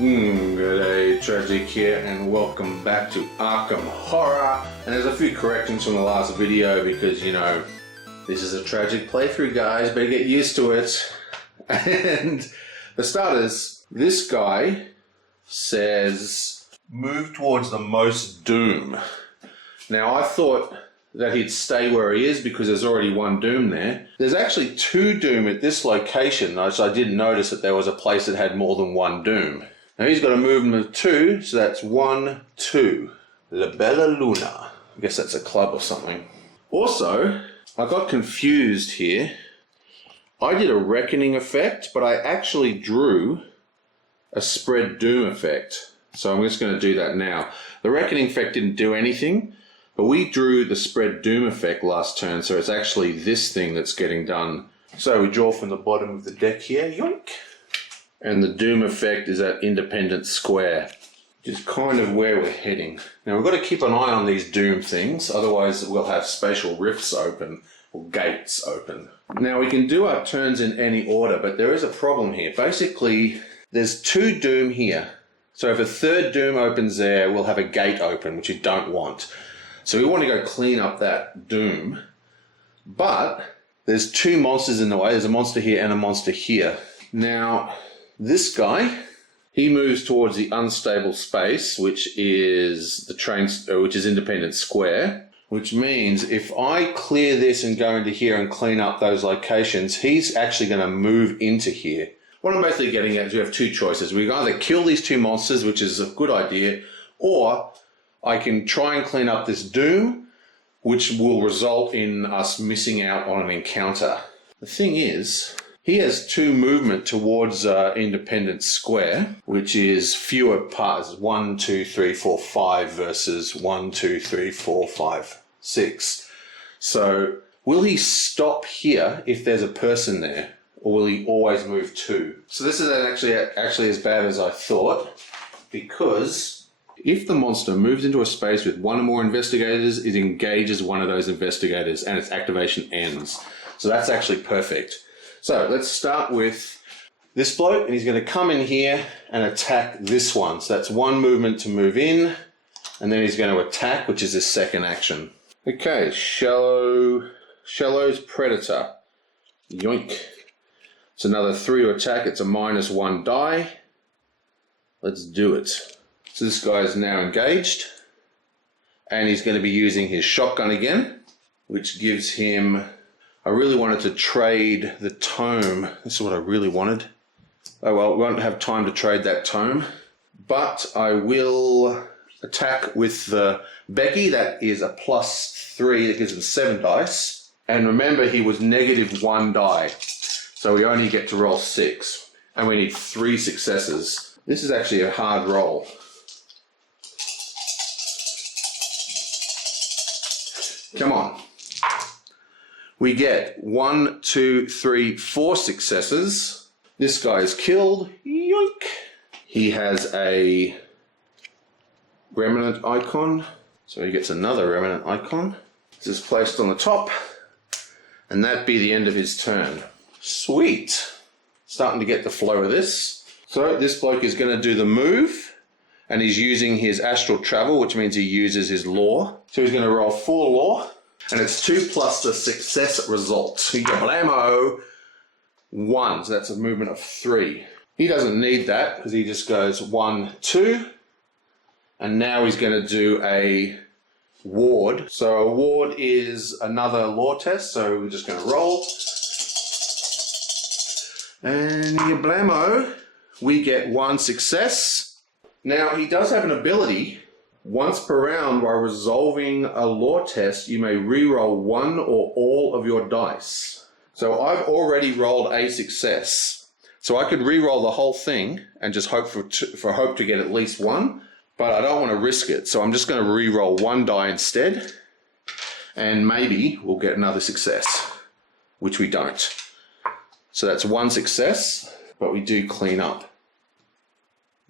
Good day, Tragic here, and welcome back to Arkham Horror. And there's a few corrections from the last video because, you know, this is a tragic playthrough, guys. Better get used to it. And for starters, this guy says, move towards the most doom. Now, I thought that he'd stay where he is because there's already one doom there. There's actually two doom at this location, so I didn't notice that there was a place that had more than one doom. Now he's got a movement of 2, so that's 1, 2. La Bella Luna. I guess that's a club or something. Also, I got confused here. I did a reckoning effect, but I actually drew a spread doom effect. So I'm just going to do that now. The reckoning effect didn't do anything, but we drew the spread doom effect last turn, so it's actually this thing that's getting done. So we draw from the bottom of the deck here, yoink. And the doom effect is at independent square, which is kind of where we're heading. Now we've got to keep an eye on these doom things, otherwise we'll have spatial rifts open, or gates open. Now we can do our turns in any order, but there is a problem here. Basically, there's 2 doom here. So if a third doom opens there, we'll have a gate open, which you don't want. So we want to go clean up that doom, but there's 2 monsters in the way. There's a monster here and a monster here. Now, this guy, he moves towards the unstable space, which is which is independent square, which means if I clear this and go into here and clean up those locations, he's actually going to move into here. What I'm basically getting at is we have 2 choices. We can either kill these 2 monsters, which is a good idea, or I can try and clean up this doom, which will result in us missing out on an encounter. The thing is, he has 2 movement towards independent square, which is fewer parts. 1, 2, 3, 4, 5 versus 1, 2, 3, 4, 5, 6. So will he stop here if there's a person there, or will he always move 2? So this is actually as bad as I thought, because if the monster moves into a space with 1 or more investigators, it engages one of those investigators and its activation ends. So that's actually perfect. So let's start with this bloke, and he's going to come in here and attack this one. So that's 1 movement to move in, and then he's going to attack, which is his second action. Okay, Shallow's Predator. Yoink. It's another 3 to attack. It's a -1 die. Let's do it. So this guy is now engaged, and he's going to be using his shotgun again, which gives him... I really wanted to trade the tome. This is what I really wanted. Oh well, we won't have time to trade that tome, but I will attack with the Becky. That is a +3. That gives him 7 dice. And remember, he was -1 die, so we only get to roll 6, and we need 3 successes. This is actually a hard roll. Come on. We get 1, 2, 3, 4 successes. This guy is killed. Yoink. He has a remnant icon. So he gets another remnant icon. This is placed on the top. And that'd be the end of his turn. Sweet. Starting to get the flow of this. So this bloke is going to do the move. And he's using his astral travel, which means he uses his lore. So he's going to roll 4 lore. And it's 2 plus the success result. Yablamo 1. So that's a movement of 3. He doesn't need that because he just goes 1, 2. And now he's going to do a ward. So a ward is another lore test. So we're just going to roll. And yablamo, we get 1 success. Now he does have an ability. Once per round, while resolving a lore test, you may re-roll 1 or all of your dice. So I've already rolled a success. So I could re-roll the whole thing and just hope hope to get at least 1, but I don't want to risk it. So I'm just going to re-roll 1 die instead, and maybe we'll get another success, which we don't. So that's 1 success, but we do clean up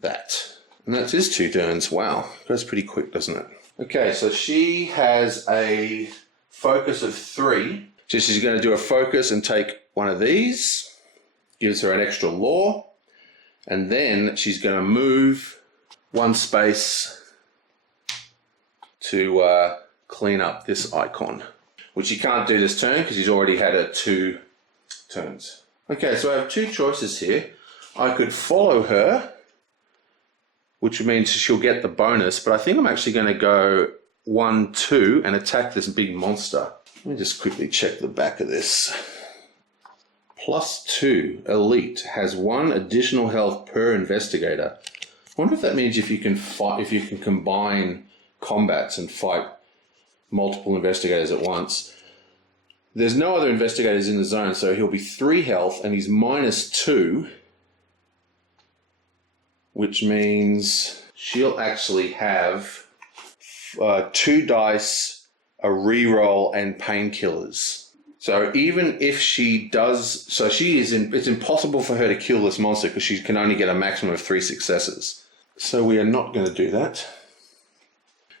that. And that's his 2 turns. Wow, goes pretty quick, doesn't it? Okay, so she has a focus of 3. So she's going to do a focus and take one of these. Gives her an extra lore. And then she's going to move one space to clean up this icon, which she can't do this turn because she's already had her 2 turns. Okay, so I have 2 choices here. I could follow her, which means she'll get the bonus, but I think I'm actually going to go 1, 2 and attack this big monster. Let me just quickly check the back of this. +2 elite has 1 additional health per investigator. I wonder if that means if you can combine combats and fight multiple investigators at once. There's no other investigators in the zone, so he'll be 3 health and he's -2, which means she'll actually have 2 dice, a reroll, and painkillers. So even if she does, it's impossible for her to kill this monster because she can only get a maximum of 3 successes. So we are not going to do that.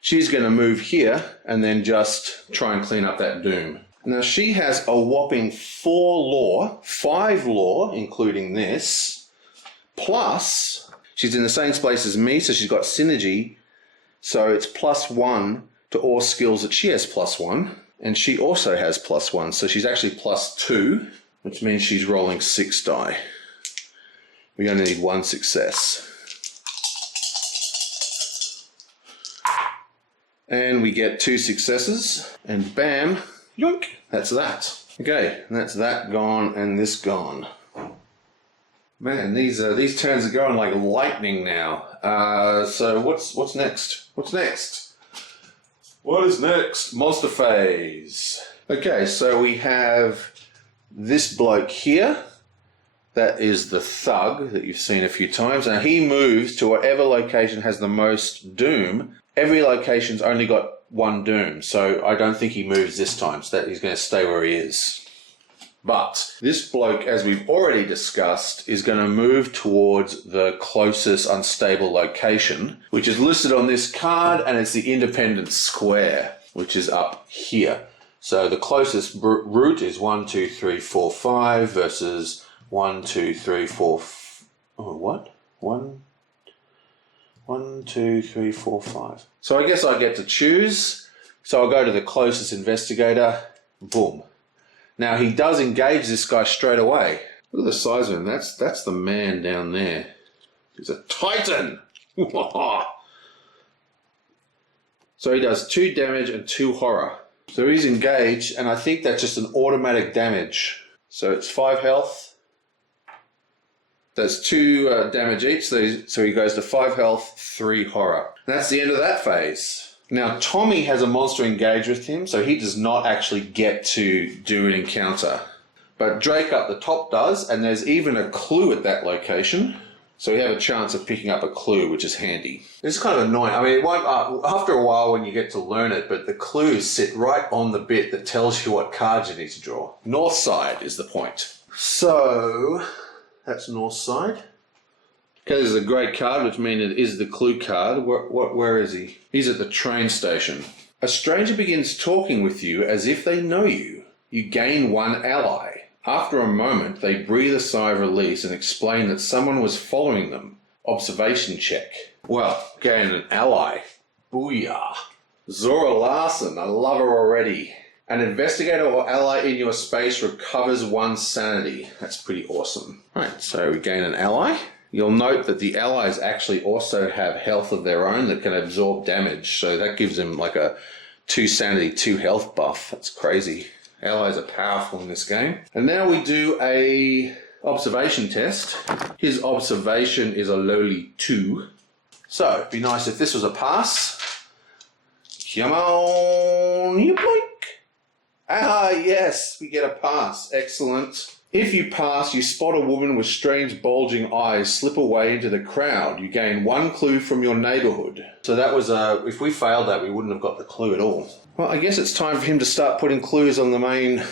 She's going to move here and then just try and clean up that doom. Now she has a whopping 4 lore, 5 lore, including this, plus she's in the same space as me, so she's got synergy. So it's +1 to all skills that she has +1. And she also has +1, so she's actually +2, which means she's rolling 6 die. We only need 1 success. And we get 2 successes, and bam, yoink, that's that. Okay, that's that gone and this gone. Man, these turns are going like lightning now. So what's next? What's next? What is next? Monster phase. Okay, so we have this bloke here. That is the thug that you've seen a few times. Now he moves to whatever location has the most doom. Every location's only got 1 doom, so I don't think he moves this time, so that he's going to stay where he is. But this bloke, as we've already discussed, is going to move towards the closest unstable location, which is listed on this card, and it's the Independence Square, which is up here. So the closest route is 1, 2, 3, 4, 5 versus 1, 2, 3, 4. Oh, what? 1, 2, 3, 4, 5. So I guess I get to choose. So I'll go to the closest investigator. Boom. Now he does engage this guy straight away. Look at the size of him. That's the man down there. He's a titan. So he does 2 damage and 2 horror. So he's engaged, and I think that's just an automatic damage. So it's 5 health. That's 2 damage each. So he goes to 5 health, 3 horror. And that's the end of that phase. Now, Tommy has a monster engaged with him, so he does not actually get to do an encounter. But Drake up the top does, and there's even a clue at that location. So we have a chance of picking up a clue, which is handy. It's kind of annoying. I mean, it won't, after a while when you get to learn it, but the clues sit right on the bit that tells you what cards you need to draw. North side is the point. So, that's north side. Okay, this is a great card, which means it is the clue card. Where is he? He's at the train station. A stranger begins talking with you as if they know you. You gain 1 ally. After a moment, they breathe a sigh of release and explain that someone was following them. Observation check. Well, gain an ally. Booyah. Zora Larson, I love her already. An investigator or ally in your space recovers 1 sanity. That's pretty awesome. Right, so we gain an ally. You'll note that the allies actually also have health of their own that can absorb damage, so that gives them like a 2 sanity, 2 health buff. That's crazy. Allies are powerful in this game. And now we do a observation test. His observation is a lowly 2. So, it'd be nice if this was a pass. Come on, you blink. Ah, yes, we get a pass. Excellent. If you pass, you spot a woman with strange bulging eyes slip away into the crowd. You gain 1 clue from your neighborhood. So that was if we failed that, we wouldn't have got the clue at all. Well, I guess it's time for him to start putting clues on the main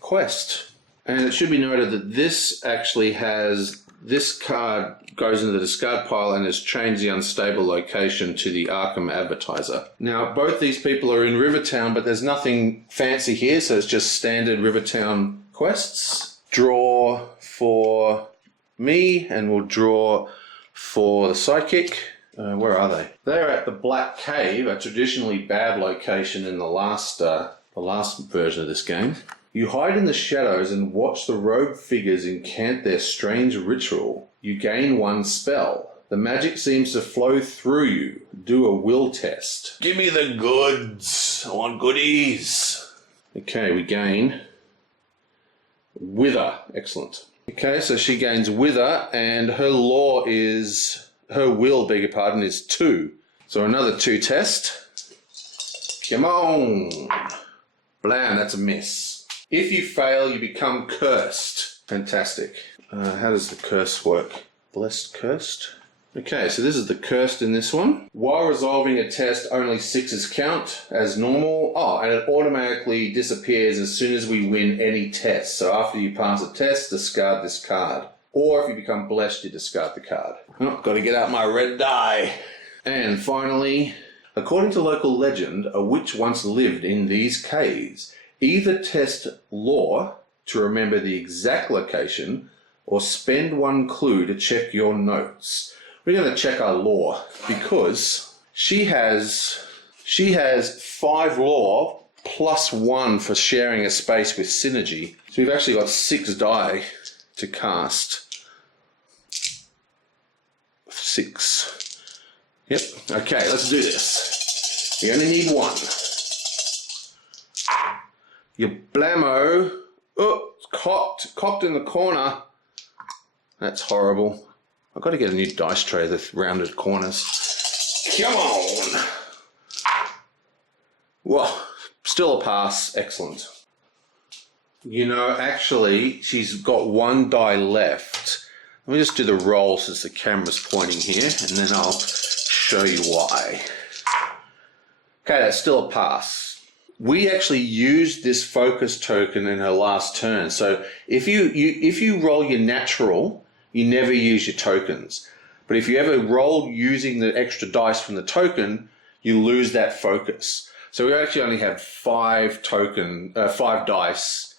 quest. And it should be noted that this actually has, this card goes into the discard pile and has changed the unstable location to the Arkham advertiser. Now, both these people are in Rivertown, but there's nothing fancy here, so it's just standard Rivertown quests. Draw for me, and we'll draw For the sidekick, where are they? They're at the Black Cave, a traditionally bad location in the last version of this game. You hide in the shadows and watch the robed figures incant their strange ritual. You gain 1 spell. The magic seems to flow through you. Do a will test. Give me the goods. I want goodies. Okay, we gain Wither. Excellent. Okay, so she gains Wither, and her law is... her will, beg your pardon, is 2. So another 2 test. Come on. Blam, that's a miss. If you fail, you become cursed. Fantastic. How does the curse work? Blessed, cursed? Okay, so this is the cursed in this one. While resolving a test, only 6s count as normal. Oh, and it automatically disappears as soon as we win any test. So after you pass a test, discard this card. Or if you become blessed, you discard the card. Oh, got to get out my red die. And finally, according to local legend, a witch once lived in these caves. Either test lore to remember the exact location or spend 1 clue to check your notes. We're going to check our lore because she has 5 lore plus 1 for sharing a space with synergy. So we've actually got 6 die to cast. 6. Yep. Okay, let's do this. You only need 1. You blammo. Oh, it's cocked in the corner. That's horrible. I've got to get a new dice tray with rounded corners. Come on. Well, still a pass. Excellent. You know, actually, she's got 1 die left. Let me just do the roll since the camera's pointing here, and then I'll show you why. Okay, that's still a pass. We actually used this focus token in her last turn. So if you roll your natural, you never use your tokens. But if you ever roll using the extra dice from the token, you lose that focus. So we actually only have 5 dice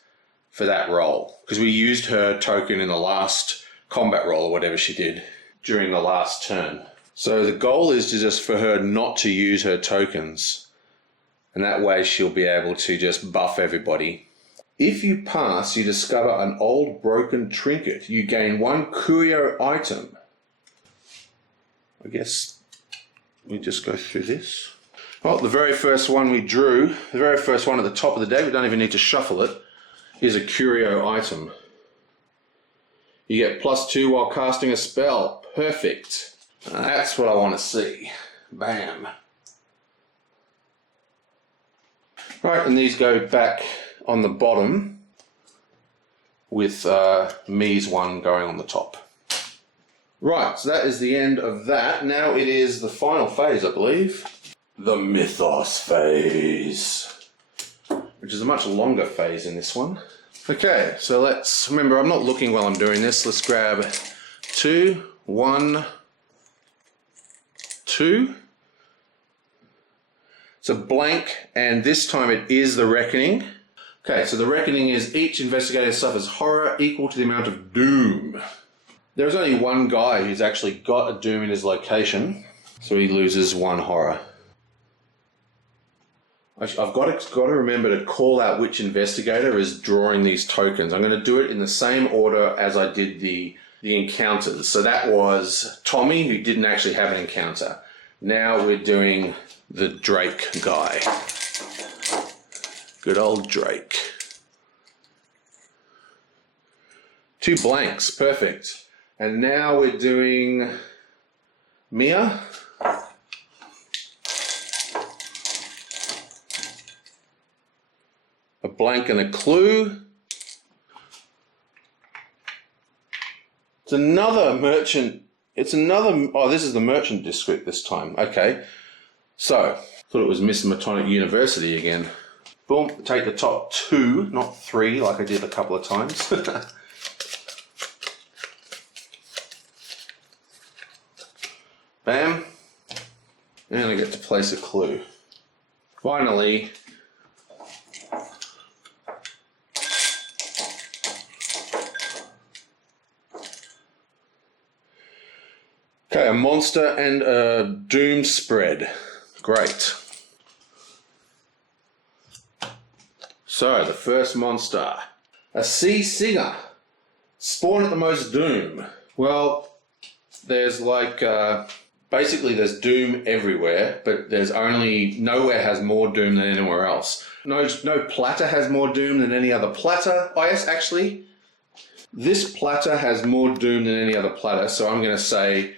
for that roll because we used her token in the last combat roll or whatever she did during the last turn. So the goal is to just for her not to use her tokens. And that way she'll be able to just buff everybody. If you pass, you discover an old broken trinket. You gain 1 curio item. I guess we just go through this. Well, the very first one we drew, the very first one at the top of the deck, we don't even need to shuffle it, is a curio item. You get +2 while casting a spell. Perfect. That's what I want to see. Bam. Right, and these go back on the bottom with Mi's one going on the top. Right, so that is the end of that. Now it is the final phase, I believe. The Mythos phase, which is a much longer phase in this one. Okay, so let's, remember I'm not looking while I'm doing this. Let's grab 2, 1, 2. It's a blank, and this time it is the Reckoning. Okay, so the Reckoning is each investigator suffers horror equal to the amount of doom. There's only one guy who's actually got a doom in his location, so he loses 1 horror. I've got to remember to call out which investigator is drawing these tokens. I'm going to do it in the same order as I did the encounters. So that was Tommy, who didn't actually have an encounter. Now we're doing the Drake guy. Good old Drake. 2 blanks, perfect. And now we're doing Mia. A blank and a clue. It's another merchant. It's another, oh, this is the merchant district this time. Okay. So, thought it was Miss Matonic University again. Boom, take the top 2, not 3 like I did a couple of times. Bam. And I get to place a clue. Finally, Okay, a monster and a doom spread. Great. So, the first monster. A sea singer. Spawn at the most doom. Well, there's like, basically there's doom everywhere, but there's only, nowhere has more doom than anywhere else. No platter has more doom than any other platter. Oh yes, actually, this platter has more doom than any other platter, so I'm going to say,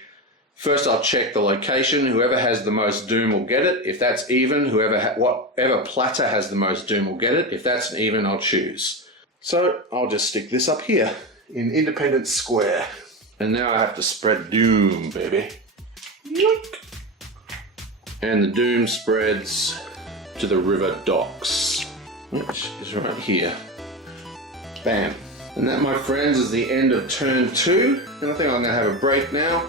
first I'll check the location. Whoever has the most doom will get it. If that's even, whatever platter has the most doom will get it. If that's even, I'll choose. So I'll just stick this up here in Independence Square. And now I have to spread doom, baby. Yoink. And the doom spreads to the river docks, which is right here. Bam. And that, my friends, is the end of turn 2. And I think I'm going to have a break now,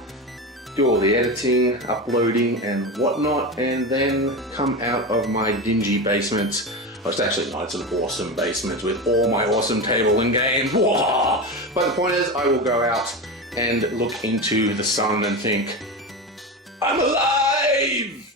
do all the editing, uploading and whatnot, and then come out of my dingy basement. Well, it's actually not, it's an awesome basement with all my awesome table and games. Whoa! But the point is, I will go out and look into the sun and think, I'm alive!